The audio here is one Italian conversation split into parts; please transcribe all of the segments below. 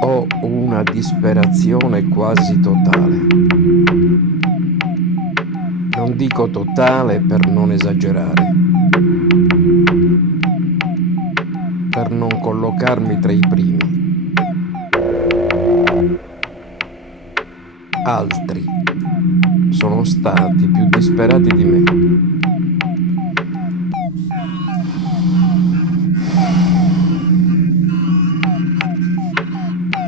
Ho una disperazione quasi totale. Non dico totale per non esagerare, per non collocarmi tra i primi. Altri sono stati più disperati di me.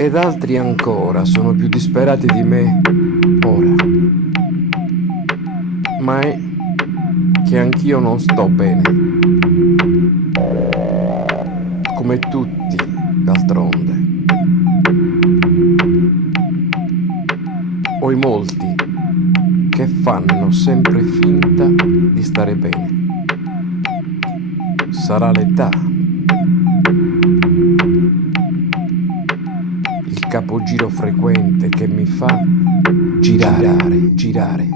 Ed altri ancora sono più disperati di me ora. Ma è che anch'io non sto bene, come tutti, d'altronde. O i molti che fanno sempre finta di stare bene. Sarà l'età, il capogiro frequente che mi fa girare,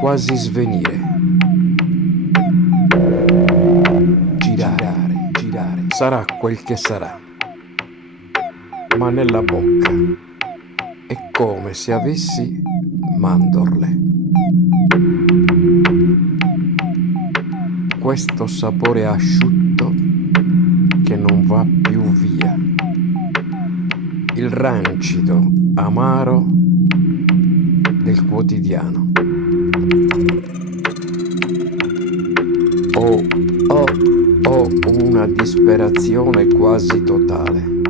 quasi svenire. Girare. Sarà quel che sarà, ma nella bocca è come se avessi mandorle. Questo sapore asciutto che non va più via. Il rancido amaro del quotidiano. Ho una disperazione quasi totale.